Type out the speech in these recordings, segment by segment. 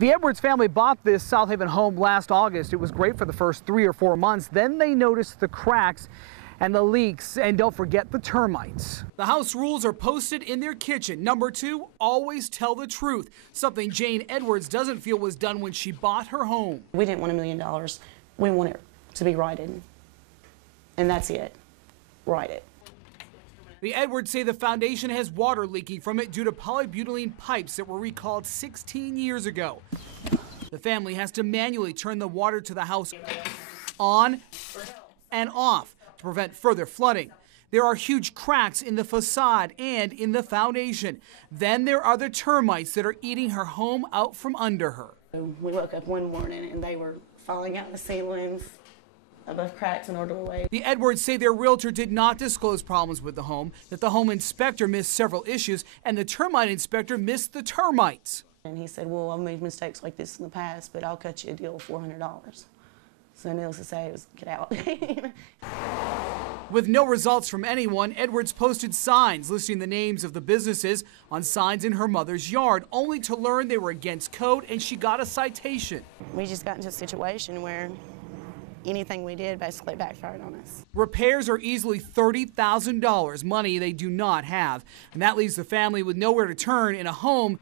The Edwards family bought this South Haven home last August. It was great for the first 3 or 4 months. Then they noticed the cracks and the leaks, and don't forget the termites. The house rules are posted in their kitchen. Number 2, always tell the truth. Something Jane Edwards doesn't feel was done when she bought her home. We didn't want $1 million. We want it to be righted. And that's it. Right it. The Edwards say the foundation has water leaking from it due to polybutylene pipes that were recalled 16 years ago. The family has to manually turn the water to the house on and off to prevent further flooding. There are huge cracks in the facade and in the foundation. Then there are the termites that are eating her home out from under her. We woke up one morning and they were falling out in the ceilings, above cracks in our doorway. The Edwards say their realtor did not disclose problems with the home, that the home inspector missed several issues, and the termite inspector missed the termites. And he said, well, I've made mistakes like this in the past, but I'll cut you a deal of $400. So needless to say, it was get out. With no results from anyone, Edwards posted signs listing the names of the businesses on signs in her mother's yard, only to learn they were against code and she got a citation. We just got into a situation where anything we did basically backfired on us. Repairs are easily $30,000, money they do not have. And that leaves the family with nowhere to turn in a home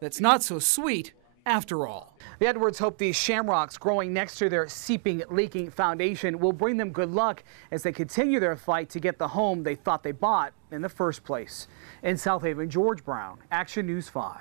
that's not so sweet after all. The Edwards hope these shamrocks growing next to their seeping, leaking foundation will bring them good luck as they continue their fight to get the home they thought they bought in the first place. In South Haven, George Brown, Action News 5.